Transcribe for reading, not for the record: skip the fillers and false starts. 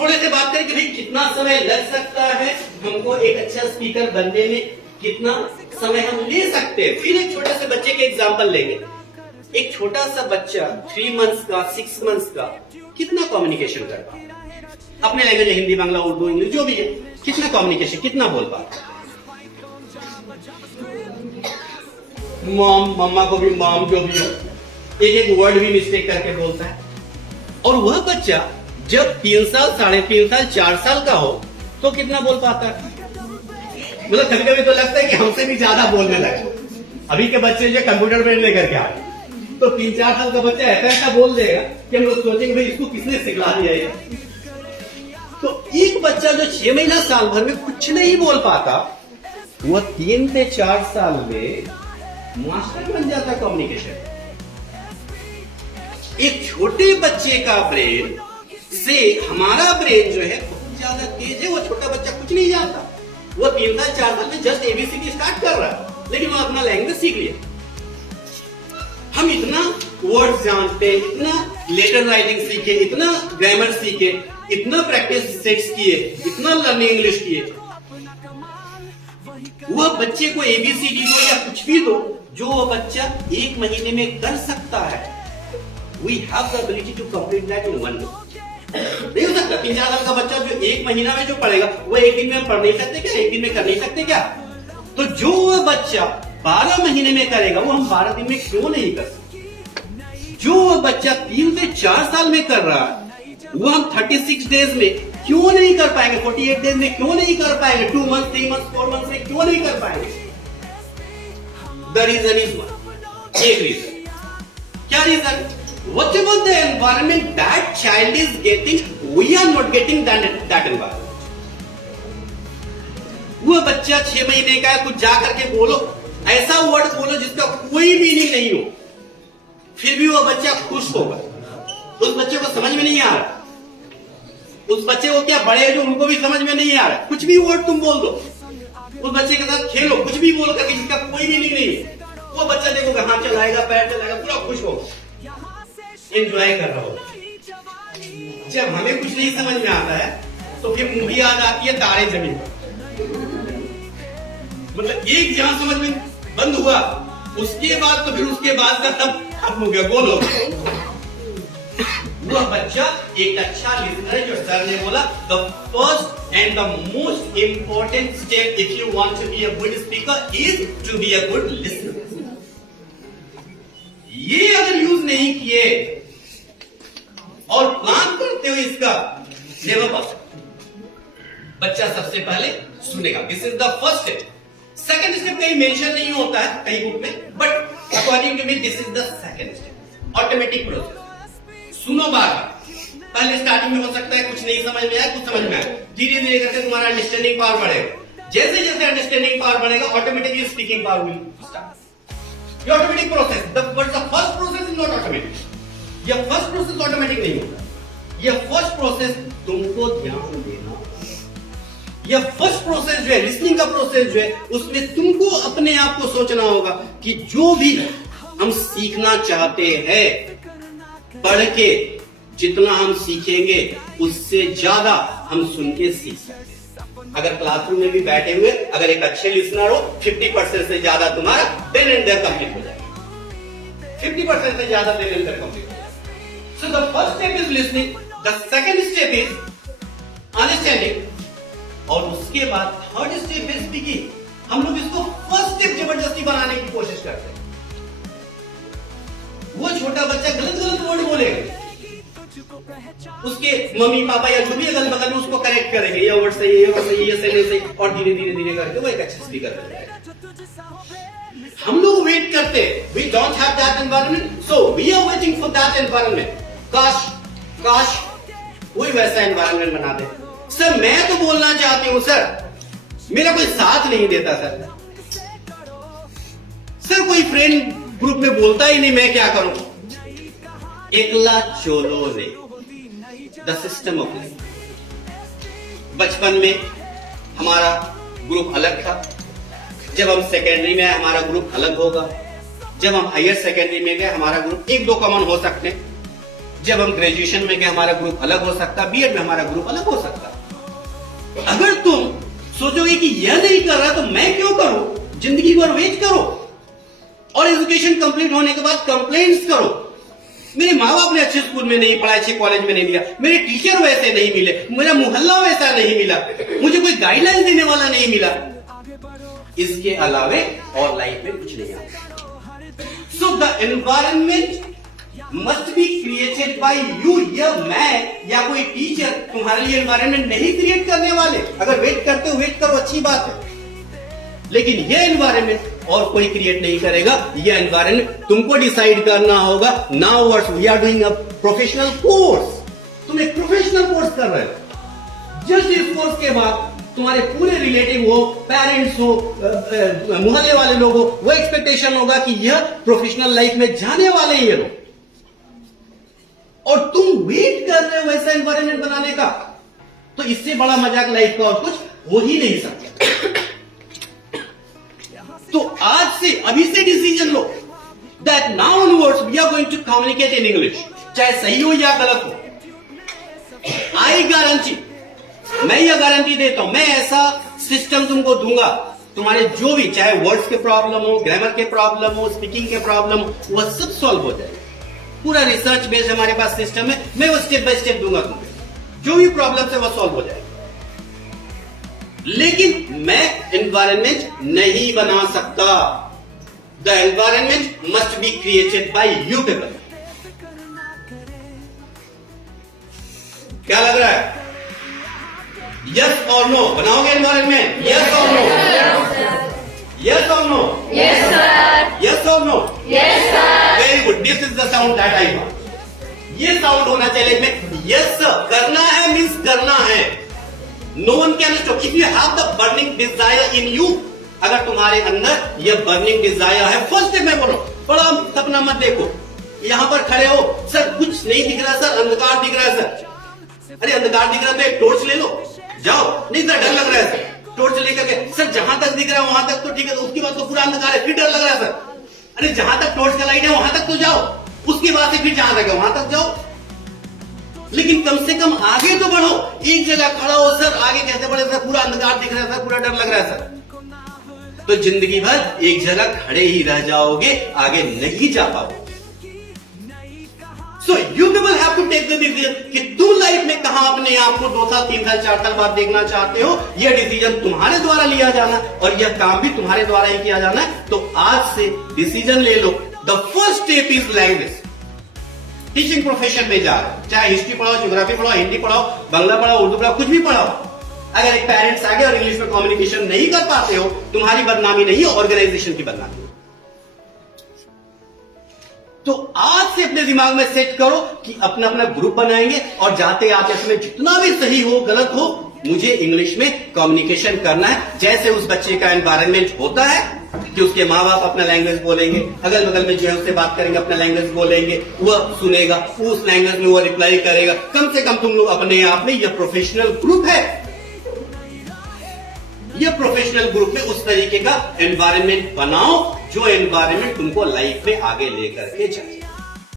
थोड़े से बात करें कि भाई कितना समय लग सकता है हमको एक अच्छा स्पीकर बनने में, कितना समय हम ले सकते हैं। फिर एक छोटे से बच्चे के एग्जाम्पल लेंगे। एक छोटा सा बच्चा 3 मंथ्स का, 6 मंथ्स का कितना कम्युनिकेशन कर पाता है अपने लैंग्वेज, हिंदी, बांग्ला, उर्दू, इंग्लिश जो भी है, कितना कम्युनिकेशन, कितना बोल पाता है। मॉम, मम्मा को भी मॉम जो भी हो, एक एक वर्ड भी मिस्टेक करके बोलता है। और वह बच्चा जब 3 साल, 3.5 साल, 4 साल का हो तो कितना बोल पाता है? मतलब कभी कभी तो लगता है कि हमसे भी ज्यादा बोलने लगे। अभी के बच्चे जो कंप्यूटर में लेकर के आए तो 3-4 साल का बच्चा ऐसा ऐसा बोल देगा कि हम लोग सोचेंगे भाई इसको किसने सिखला दिया है। तो एक बच्चा जो 6 महीना, साल भर में कुछ नहीं बोल पाता, वह 3 से 4 साल में मास्टर बन जाता कम्युनिकेशन। एक छोटे बच्चे का ब्रेन से हमारा ब्रेन जो है बहुत ज्यादा तेज है। वो छोटा बच्चा कुछ नहीं जानता, वो 3 साल 4 साल में जस्ट एबीसीडी स्टार्ट कर रहा है, लेकिन वो अपना लैंग्वेज सीख लिया। हम इतना वर्ड जानते, इतना लेटर राइटिंग सीखे, इतना ग्रामर सीखे, इतना प्रैक्टिस सेट्स किए, इतना लर्निंग इंग्लिश किए, वह बच्चे को एबीसीडी दो या कुछ भी दो जो वह बच्चा 1 महीने में कर सकता है। We have the ability to complete that in 1 day. नहीं हो सकता। 3-4 साल का बच्चा जो 1 महीना में जो पढ़ेगा वो 1 दिन में हम पढ़ नहीं सकते क्या? 1 दिन में कर नहीं सकते क्या? तो जो वह बच्चा 12 महीने में करेगा वो हम 12 दिन में क्यों नहीं कर सकते? जो वह बच्चा 3 से 4 साल में कर रहा है वो हम 36 डेज में क्यों नहीं कर पाएंगे? 48 डेज में क्यों नहीं कर पाएंगे? 2 मंथ, 3 मंथ, 4 मंथ में क्यों नहीं कर पाएंगे? द रीजन इज वन, एक रीजन। क्या reason? Whatever the environment that child is getting, we are not getting that environment. वो बच्चा 6 महीने का है, कुछ जा करके बोलो, ऐसा वर्ड बोलो जिसका कोई मीनिंग नहीं हो, फिर भी वो बच्चा खुश होगा। उस बच्चे को समझ में नहीं आ रहा, उस बच्चे को क्या बड़े हैं जो उनको भी समझ में नहीं आ रहा, कुछ भी वर्ड तुम बोल दो, उस बच्चे के साथ खेलो, कुछ भी बोल करके जिसका कोई मीनिंग नहीं है, वो बच्चा देखोगे हाथ चलाएगा, पैर चलाएगा, पूरा खुश होगा, एंजॉय कर रहा हो। जब हमें कुछ नहीं समझ में आता है तो फिर मूवी याद आती है तारे जमीन पर। मतलब एक जहां समझ में बंद हुआ, उसके बाद तो फिर उसके बाद का तब खत्म हो गया, गोल हो गया। वह बच्चा एक अच्छा लिसनर है, जो सर ने बोला the first and the most important step if you want to be a good speaker is to be a good listener. ये अगर यूज नहीं किए और प्लान करते हो इसका, नेवर पॉसिबल। बच्चा सबसे पहले सुनेगा, this is the first step. Second step कहीं मेंशन नहीं होता है कहीं बुक में, but according to me this is the second step, automatic process. सुनो बार, पहले स्टार्टिंग में हो सकता है कुछ नहीं समझ में आया, कुछ समझ में आया, धीरे धीरे करके तुम्हारा अंडरस्टैंडिंग पावर बढ़ेगा। जैसे जैसे अंडरस्टैंडिंग पावर बढ़ेगा, automatically speaking power will start. ये automatic process, the first process is not automatic. यह फर्स्ट प्रोसेस ऑटोमेटिक नहीं होता, यह फर्स्ट प्रोसेस तुमको ध्यान देना। यह फर्स्ट प्रोसेस जो है, लिसनिंग का प्रोसेस जो है, उसमें तुमको अपने आप को सोचना होगा कि जो भी हम सीखना चाहते हैं, पढ़ के जितना हम सीखेंगे उससे ज्यादा हम सुन के सीख सकते हैं। अगर क्लासरूम में भी बैठे हुए अगर एक अच्छे लिसनर हो, 50% से ज्यादा तुम्हारा देन एंड देयर कंप्लीट हो जाएगा। 50% से ज्यादा देन एंड देयर कंप्लीट हो जाएगा। So the first step is listening, the second step is understanding, और उसके बाद थर्ड स्टेप है स्पीकिंग। हम लोग इसको फर्स्ट स्टेप जबरदस्ती बनाने की कोशिश करते हैं। वो छोटा बच्चा गलत गलत वर्ड बोलेगा, उसके मम्मी पापा या जो भी अगल बगल में उसको करेक्ट करेंगे, ये वर्ड सही है, ये वर्ड सही है, ये सही नहीं सही, और धीरे धीरे धीरे करके वो एक अच्छा स्पीकर बन जाएगा। हम लोग वेट करते हैं, we don't have that environment, so we are waiting for that environment. काश कोई वैसा एनवायरनमेंट बना दे। सर मैं तो बोलना चाहती हूं सर, मेरा कोई साथ नहीं देता सर, सर कोई फ्रेंड ग्रुप में बोलता ही नहीं, मैं क्या करूं? एकला चोलो रे, द सिस्टम ऑफ लाइफ। बचपन में हमारा ग्रुप अलग था, जब हम सेकेंडरी में हमारा ग्रुप अलग होगा, जब हम हायर सेकेंडरी में गए हमारा ग्रुप 1-2 कॉमन हो सकते हैं, जब हम ग्रेजुएशन में गए हमारा ग्रुप अलग हो सकता, बीएड में हमारा ग्रुप अलग हो सकता। अगर तुम सोचोगे कि यह नहीं कर रहा तो मैं क्यों करूं, जिंदगी भर वेट करो और एजुकेशन कंप्लीट होने के बाद कंप्लेंट्स करो, मेरे माँ बाप ने अच्छे स्कूल में नहीं पढ़ा, अच्छे कॉलेज में नहीं दिया, मेरे टीचर वैसे नहीं मिले, मेरा मोहल्ला वैसा नहीं मिला, मुझे कोई गाइडलाइन देने वाला नहीं मिला, इसके अलावे और लाइफ में कुछ नहीं आता। So the environment must be created by you. या मैं या कोई टीचर तुम्हारे लिए एनवायरमेंट नहीं क्रिएट करने वाले। अगर वेट करते हो वेट करो, अच्छी बात है, लेकिन यह एनवायरमेंट और कोई क्रिएट नहीं करेगा। यह एनवायरमेंट तुमको डिसाइड करना होगा। Now what we are doing a professional course. तुम एक प्रोफेशनल कोर्स कर रहे हो। जस्ट इस कोर्स के बाद तुम्हारे पूरे रिलेटिव हो, पेरेंट्स हो, मोहल्ले वाले लोग हो, वो एक्सपेक्टेशन होगा कि यह प्रोफेशनल लाइफ में जाने वाले ही लोग, और तुम वेट कर रहे हो वैसा एनवायरमेंट बनाने का। तो इससे बड़ा मजाक लाइफ का और कुछ हो ही नहीं सकता। तो आज से, अभी से डिसीजन लो that now onwards we are going to communicate in English, चाहे सही हो या गलत हो। आई गारंटी, मैं यह गारंटी देता हूं, मैं ऐसा सिस्टम तुमको दूंगा, तुम्हारे जो भी चाहे वर्ड्स के प्रॉब्लम हो, ग्रामर के प्रॉब्लम हो, स्पीकिंग के प्रॉब्लम हो, वह सब सॉल्व हो जाएगा। पूरा रिसर्च बेस्ड हमारे पास सिस्टम है, मैं वो स्टेप बाय स्टेप दूंगा तुमको, जो भी प्रॉब्लम है वह सॉल्व हो जाएगा। लेकिन मैं एनवायरनमेंट नहीं बना सकता। The environment must be created by you people. क्या लग रहा है? यस और नो? बनाओगे एनवायरनमेंट? यस और नो? यस और नो? Yes, sir. यस और no? Yes, sir. Very good, this is the sound that I want. ये साउंड होना चाहिए में यस करना है, मीन्स करना है। No one can stop if you have the burning desire in you. अगर तुम्हारे अंदर यह बर्निंग डिजायर है, फर्स्ट स्टेप में बोलो, बड़ा सपना मत देखो। यहां पर खड़े हो, सर कुछ नहीं दिख रहा सर, अंधकार दिख रहा है सर। अरे अंधकार दिख रहा है तो एक टॉर्च ले लो, जाओ। नहीं सर डर लग रहा है सर, टॉर्च लेकर के, सर जहां तक दिख रहा है वहां तक तो ठीक है, उसके बाद तो पूरा अंधकार है, फिर डर लग रहा है सर। अरे जहां तक टॉर्च का लाइट है वहां तक तो जाओ, उसके बाद से फिर जहां तक है वहां तक जाओ, लेकिन कम से कम आगे तो बढ़ो। एक जगह खड़ा हो, सर आगे कैसे बढ़े सर, पूरा अंधकार दिख रहा है सर, पूरा डर लग रहा है सर, तो जिंदगी भर एक जगह खड़े ही रह जाओगे, आगे नहीं जा पाओगे। So you people have to take the decision कि तुम लाइफ में कहां अपने आप को 2 साल 3 साल 4 साल बाद देखना चाहते हो। यह डिसीजन तुम्हारे द्वारा लिया जाना और यह काम भी तुम्हारे द्वारा ही किया जाना है। तो आज से डिसीजन ले लो। The first step is language. Teaching profession में जा रहे हो, चाहे हिस्ट्री पढ़ाओ, ज्योग्राफी पढ़ाओ, हिंदी पढ़ाओ, बांग्ला पढ़ाओ, उर्दू पढ़ाओ, कुछ भी पढ़ाओ। अगर एक पेरेंट्स आगे और इंग्लिश में कम्युनिकेशन नहीं कर पाते हो, तुम्हारी बदनामी नहीं है, ऑर्गेनाइजेशन की बदनामी है। तो आज से अपने दिमाग में सेट करो कि अपना अपना ग्रुप बनाएंगे और जाते आते इसमें जितना भी सही हो गलत हो, मुझे इंग्लिश में कम्युनिकेशन करना है। जैसे उस बच्चे का एनवायरनमेंट होता है कि उसके माँ बाप अपना लैंग्वेज बोलेंगे, अगल बगल में जो है उससे बात करेंगे, अपना लैंग्वेज बोलेंगे, वह सुनेगा, उस लैंग्वेज में वह रिप्लाई करेगा। कम से कम तुम लोग अपने आप में, यह प्रोफेशनल ग्रुप है, यह प्रोफेशनल ग्रुप में उस तरीके का एनवायरनमेंट बनाओ जो एनवायरनमेंट तुमको लाइफ में आगे लेकर के जाए।